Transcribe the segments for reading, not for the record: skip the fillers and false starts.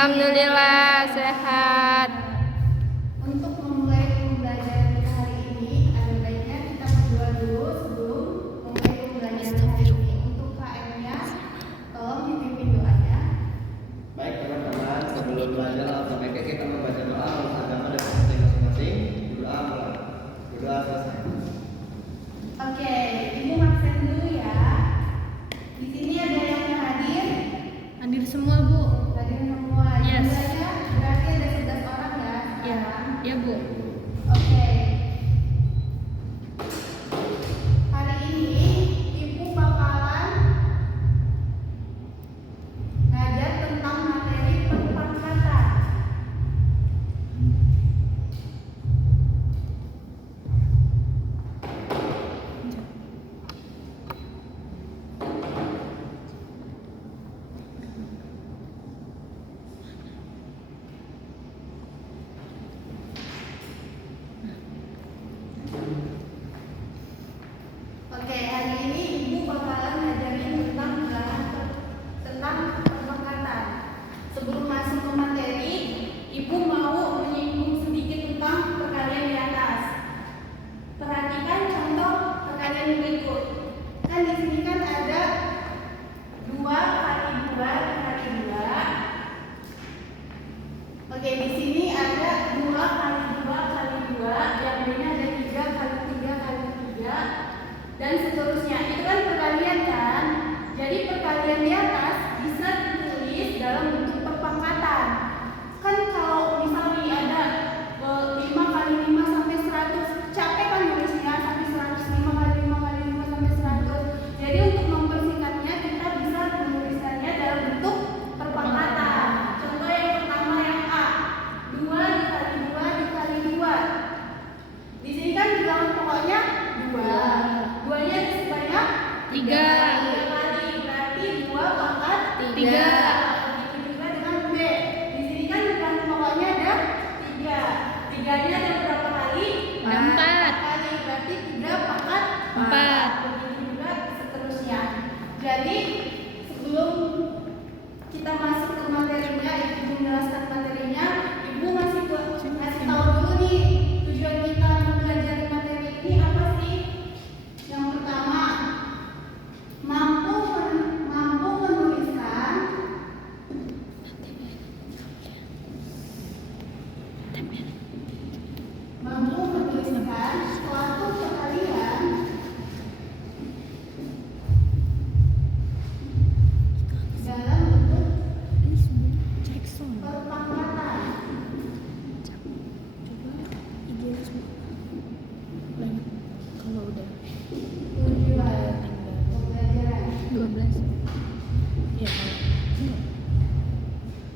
Alhamdulillah sehat. Untuk memulai pembelajaran kita hari ini, ada baiknya kita berdoa dulu sebelum memulai pembelajaran hari ini. Untuk KM-nya, tolong dipimpin doanya. Baik teman-teman, sebelum belajar alfabet kita membaca doa menurut agama dan fakultas masing-masing. Berdoa selesai. Oke, Ibu absen dulu ya. Di sini ada yang hadir. Hadir semua, Bu. Hadir semua. Yes. Jumlahnya berarti ada 11 orang ya. Ya, ya, Bu. Oke. Hari ini Ibu bakalan ngajar tentang materi perpangkatan. Oke, hari ini Ibu bakalan ngajarin tentang perpangkatan. Sebelum masuk ke materi, Ibu mau menyinggung sedikit tentang perkalian di atas. Perhatikan contoh perkalian berikut. Kan di sini kan ada 2 kali 2 kali 2. Oke, di sini ada 2 kali 2 kali 2, yang B-nya ada 3 kali 3 kali 3. Dan seterusnya. Itu kan perkalian kan? Jadi perkalian di atas bisa ditulis dalam bentuk perpangkatan. Kan kalau misalnya ada 5 kali 5 sampai 100, capek kan nulisnya sampai 100, 5 kali 5 kali 5 sampai 100. Jadi untuk mempersingkatnya kita bisa menuliskannya dalam bentuk perpangkatan. Contoh yang pertama yang A, 2 dikali 2 dikali 2. Di sini kan bilangan pokoknya 2. 2-nya sebanyak 3. 3 kali, berarti 2 pangkat 3. Begitu juga dengan B. Di sini kan bilangan pokoknya ada 3. 3-nya ada berapa kali? 4 kali, berarti 3 pangkat 4. Begitu juga seterusnya. Jadi sebelum kita masuk ke materinya, Ibu menjelaskan materinya, Ibu ngasih tahu dulu nih tujuan kita mempelajari materi ini apa sih? Yang pertama, mampu menuliskan suatu perkalian dalam bentuk perpangkatan. Kalau udah Tujuan pembelajaran. 12. Ya, kalau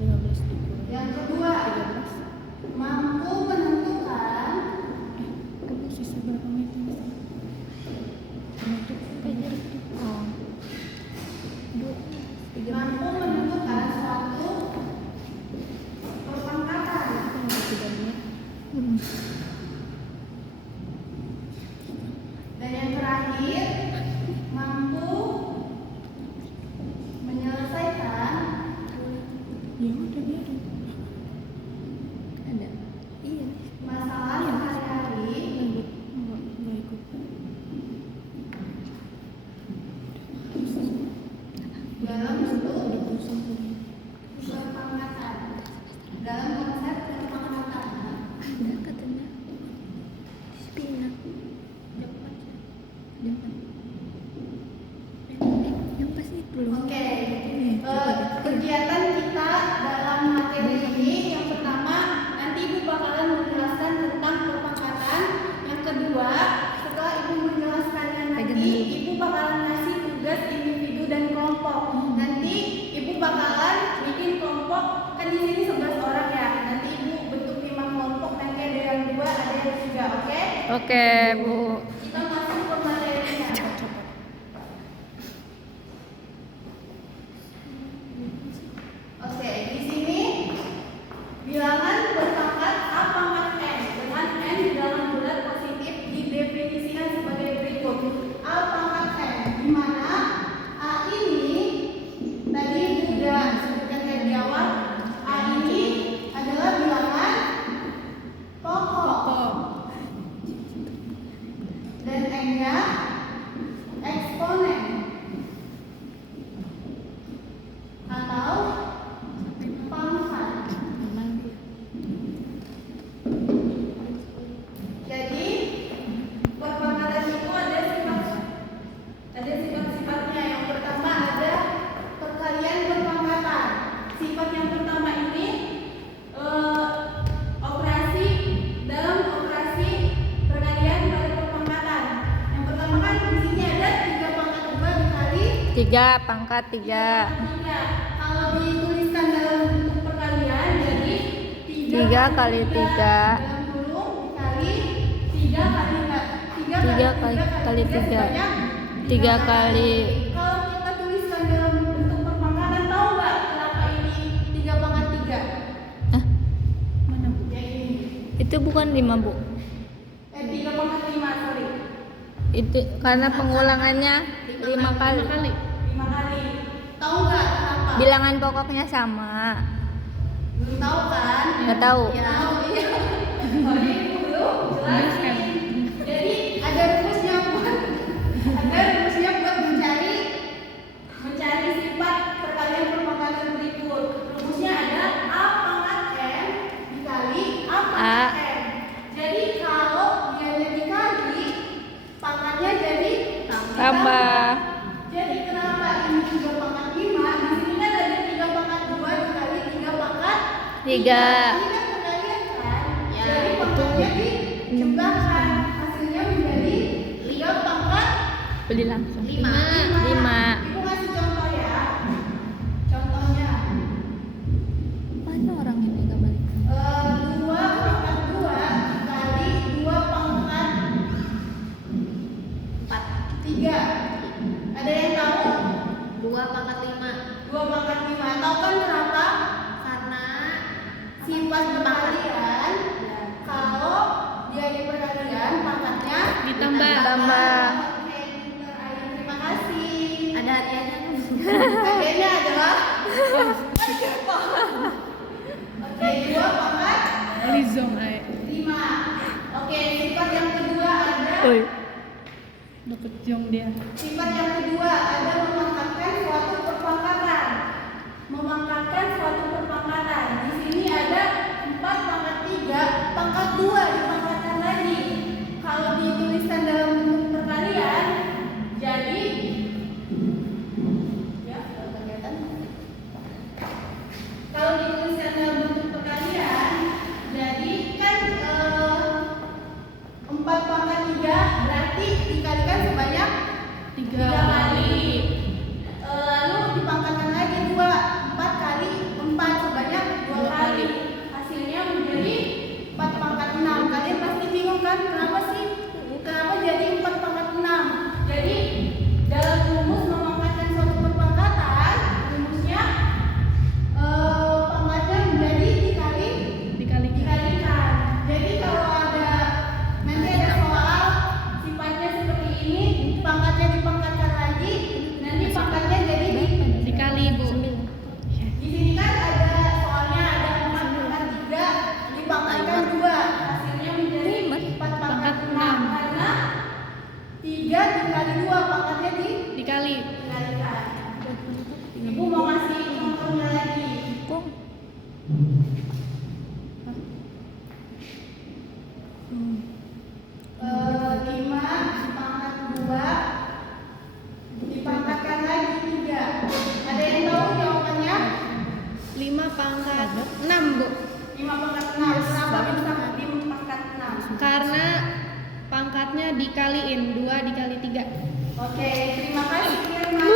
15 dikurang Yang kedua, 13. mampu menentukan Kamu sisa berapa menit? Untuk belajar itu. Oh. 2, 3. mampu menentukan suatu perpangkatan. Dan yang terakhir, mampu menyelesaikan Ya udah biarin. Ada. Iya. masalah sehari-hari Nggak ikut. dalam bentuk Udah bosan tadi. perpangkatan. Dalam konsep perpangkatan. Ada katanya. Spina. Jangan. Yang pasti belum. Oke, Coba deh. kegiatan kita dalam materi ini yang pertama nanti Ibu bakalan menjelaskan tentang perpangkatan. Yang kedua, setelah Ibu menjelaskannya nanti Ibu bakalan ngasih tugas individu dan kelompok. Nanti Ibu bakalan bikin kelompok, kan di sini 11 orang ya. Nanti Ibu bentuk 5 kelompok, nanti ada yang 2, ada yang 3, oke? Oke, Bu. Kita masuk ke materinya. Oke, di sini bilangan berpangkat A pangkat N dengan N di dalam bulat positif didefinisikan sebagai berikut. A pangkat N, di mana A ini tadi sudah sebutkan di awal, A ini 3 pangkat 3. Kalau dituliskan dalam bentuk perkalian jadi 3 kali 3. dalam kurung dikali 3 kali 3 sebanyak 3 kali. Kalau kita tuliskan dalam bentuk perpangkatan, tahu nggak kenapa ini 3 pangkat 3? Hah? Mana Bu? Yang ini. Itu bukan 5, Bu. 3 pangkat 5, sorry. Itu karena pengulangannya 5 kali. 5 kali. Tahu nggak kenapa? Bilangan pokoknya sama. Belum tahu kan? Nggak tahu. Tahu, iya. Sorry, Ibu belum jelasin. Jadi ada rumusnya buat mencari sifat perkalian perpangkatan berikut. Rumusnya ada A pangkat M dikali A pangkat M. Jadi kalau dia dikali, pangkatnya jadi Tambah. Jadi kenapa ini 3 pangkat 5? Di sini kan ada 3 pangkat 2 dikali 3 pangkat 3. Ini kan perkalian kan? Jadi pangkatnya dijumlahkan. Hasilnya menjadi 3 pangkat Beli langsung. 5. 5. Ibu ngasih contoh ya. Contohnya Mana orang ini enggak balik? 2 pangkat 2 dikali 2 pangkat 3. Ada yang tahu? 2 pangkat 5. 2 pangkat 5. Tahu kan kenapa? Karena Sifat perkalian kalau dia di perkalian pangkatnya Ditambah. Oke, pintar Ayu. Terima kasih. ada hadiahnya. Hadiahnya adalah Oke, 2 pangkat Lizong ay. 5. Oke, sifat yang kedua ada Oi. Deket jong dia. Sifat yang kedua ada memangkatkan suatu perpangkatan. Memangkatkan suatu perpangkatan. Di sini ada 4 pangkat 3, pangkat 2 dipangkatkan lagi. Kalau dituliskan dalam bentuk perkalian, jadi ya, kalau kelihatan. Kalau dituliskan dalam bentuk perkalian, jadi kan 4 pangkat 3 berarti dikalikan sebanyak 3 kali. Lalu dipangkatkan lagi 2, 4 kali 4 sebanyak 2 kali. Hasilnya menjadi 4 pangkat 6. Kalian pasti bingung kan kenapa sih? Kenapa jadi 4 pangkat 6? Jadi dalam rumus memangkatkan suatu perpangkatan, rumusnya pangkatnya menjadi dikalikan. Jadi kalau nanti ada soal sifatnya seperti ini, pangkatnya dipangkatkan lagi, nanti pangkatnya jadi Dikali, Bu. di sini kan ada soalnya ada 4 pangkat 3 dipangkatkan 2, hasilnya menjadi 4 pangkat 6 karena 3 dikali 2 pangkatnya Dikali. dikalikan. Ibu mau ngasih contohnya lagi. Kok? 5 pangkat 2 dipangkatkan lagi 3. Ada yang tahu jawabannya? 5 pangkat 6, Bu. 5 pangkat 6. Kenapa bisa 5 pangkat 6? Karena pangkatnya dikaliin 2 dikali 3. Oke, terima kasih Firman.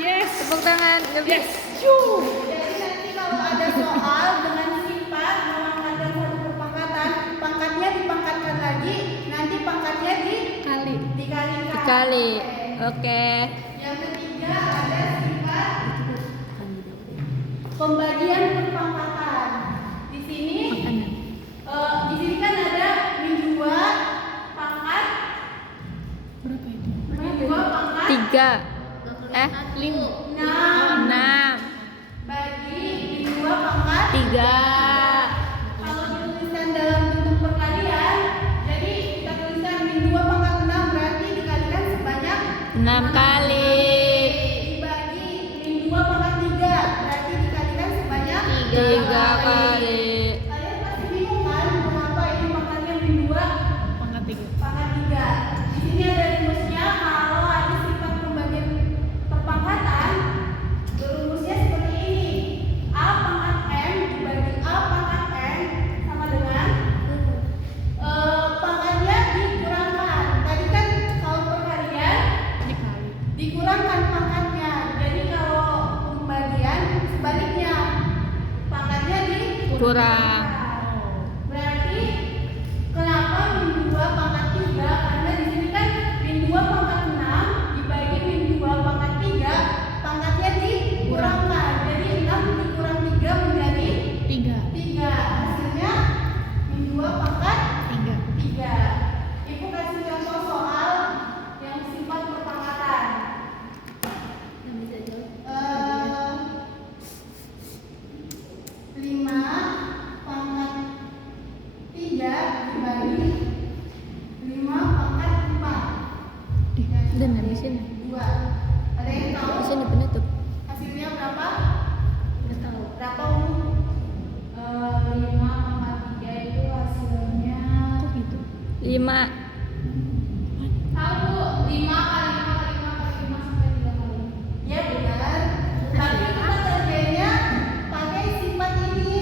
Yes. Tepuk tangan. Yes. Jadi nanti kalau ada soal dengan sifat memangkatkan suatu perpangkatan, pangkatnya dipangkatkan lagi, nanti pangkatnya Kali. dikalikan. Dikali. Oke. Oke. Yang ketiga ada sifat pembagian perpangkatan. Di sini kan ada min 2 pangkat Berapa itu? min 2 pangkat 3. 6 bagi min 2 pangkat 3. Kalau dituliskan dalam bentuk perkalian, jadi kita tuliskan min 2 pangkat 6 berarti dikalikan sebanyak 6 kali. dibagi min 2 pangkat 3 berarti dikalikan sebanyak 3 kali. Kalian pasti bingung kan kenapa ini pangkatnya min 2 Pangkat 3. pangkat 3. Di sini ada rumusnya. Kalau ada sifat pembagian perpangkatan, rumusnya seperti ini. A pangkat M dibagi A pangkat N sama dengan pangkatnya dikurangkan. Tadi kan kalau perkalian Dikali. dikurangkan Kurang. Berarti kenapa min 2 pangkat 3? Karena di sini kan min 2 pangkat 6 dibagi min 2 pangkat 3, pangkatnya dikurangkan. Jadi 6 dikurang 3 menjadi 3. Hasilnya min 2 pangkat 3. Ibu kasih contoh soal yang sifat perpangkatan. 5 pangkat 3 dibagi 5 pangkat 4. Dan di sini. 2. Ada yang tahu Di sini penutup. hasilnya berapa? Nggak tahu. Berapa umum? 5 pangkat 3 itu hasilnya Kok gitu? 5. tahu Bu, 5 kali 5 kali 5 kali 5 sampai 3 kali. Ya benar. Tapi kita kerjanya pakai sifat ini.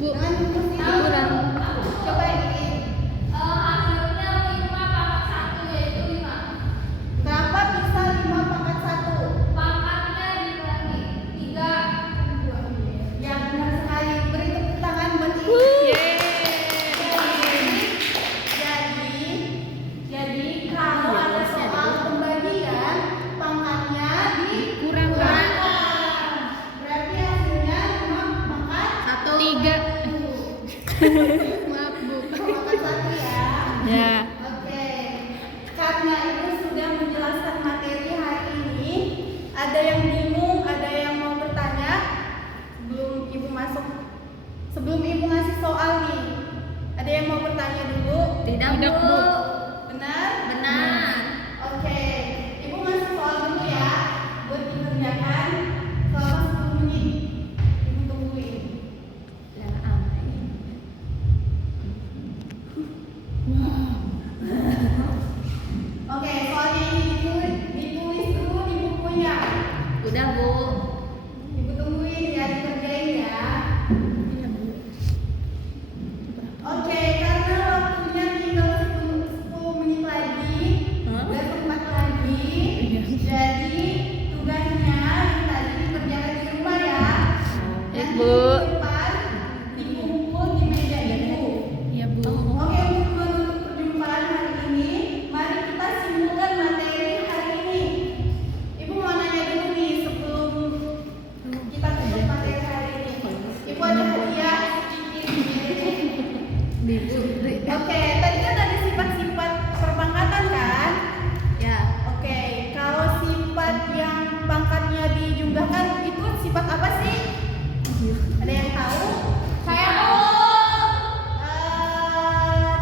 Dengan rumus ini. Kurang. Coba ini. Hasilnya 5 pangkat 1 yaitu 5. Kenapa bisa 5 pangkat 1? Pangkatnya dibagi 3. Ya benar sekali. Beri tepuk tangan buat ini. Jadi kalau ada soal pembagian, pangkatnya dikurangkan. Berarti hasilnya 5 pangkat 3. 1. Maaf Bu, pangkat 1 ya. Ya. Oke, karena Ibu sudah menjelaskan materi hari ini, ada yang bingung, ada yang mau bertanya sebelum Ibu ngasih soal nih, ada yang mau bertanya dulu? Tidak, Tidak, Bu. Benar? Benar. Oke, Ibu ngasih soal dulu ya, buat dikerjakan selama 10 menit. Ibu tungguin. Oke, soalnya ini ditulis dulu di bukunya. Udah, Bu. Ibu tungguin ya, dikerjain ya. Oke, karena waktunya tinggal 10 menit lagi, dan sempat lagi. Jadi tugasnya yang tadi dikerjakan di rumah ya. Nanti Bu. di depan dikumpul di meja Ibu. Iya, Bu. Oke, untuk menutup perjumpaan hari ini, mari kita simpulkan materi hari ini. Ibu mau nanya dulu nih sebelum kita tutup materi hari ini. Ibu ada hadiah sedikit. Oke, tadi kan ada sifat-sifat perpangkatan kan? Ya. Oke, kalau sifat yang pangkatnya dijumlahkan itu sifat apa sih? Ada yang tahu? Saya mau.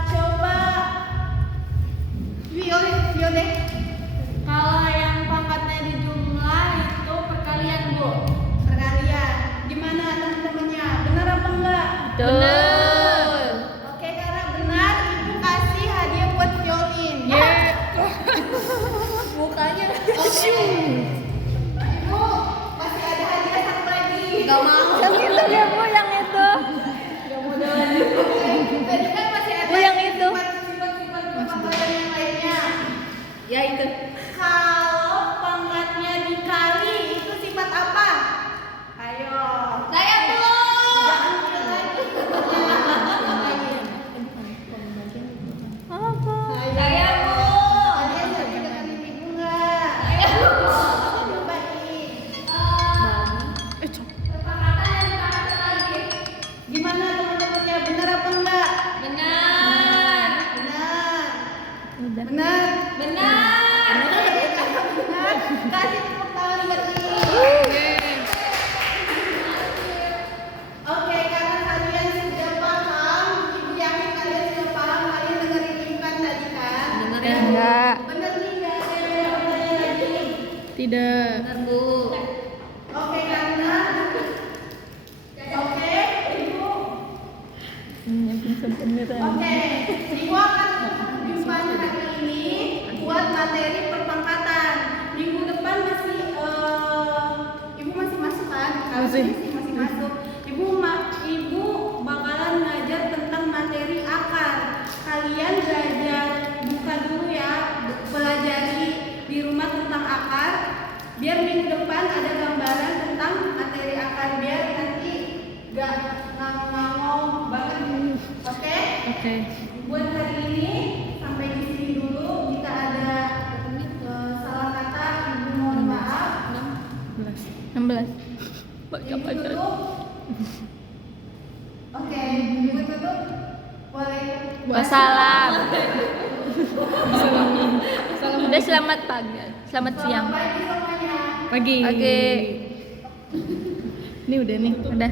Coba Vio deh. Kalau yang pangkatnya dijumlah itu perkalian, Bu. Perkalian. Gimana teman-temannya? Benar apa enggak? Betul. Oke, karena benar Ibu kasih hadiah buat Violin. Mukanya. Oke. Ibu masih ada hadiah satu lagi. Gak mau. Yang itu ya, Bu, yang itu. Tadi kan masih ada Oh, yang itu. sifat-sifat perpangkatan yang lainnya. Ya itu. Kalau pangkatnya dikali itu sifat apa? Ayo. Saya belum. Jangan bilang lagi. Apa? Saya Bu. Kalian lagi dengerin Ibu nggak? Coba nih. Perpangkatan yang terakhir lagi. Gimana teman-temannya? Benar apa enggak? Benar. Benar. Udah. Benar. Benar. Benar. Kasih tepuk tangan buat ini. Oke, karena kalian sudah paham, Ibu yakin kalian sudah paham. Kalian dengerin Ibu kan tadi kan? Benar ya, Bu. Enggak. Benar nih, nggak ada yang bertanya lagi. Tidak. Benar, Bu. Oke, karena Oke, Ibu. Yang pingsan beneran. Oke, Ibu akan perjumpaan hari ini buat materi perpangkatan. Minggu depan masih Ibu masih masuk kan? Masih. Masih masuk. Ibu bakalan ngajar tentang materi akar. Kalian belajar buka dulu ya, pelajari di rumah tentang akar. Biar minggu depan ada gambaran tentang materi akar, biar nanti gak ngawang Oke. Buat hari ini sampai di sini dulu. Jika ada salah kata, ibu mohon maaf. 16. Ibu tutup. Oke, ibu tutup. Wassalam. Salam. Udah selamat pagi. Selamat siang. Selamat pagi semuanya. Pagi. Pagi. Ini udah nih. Udah.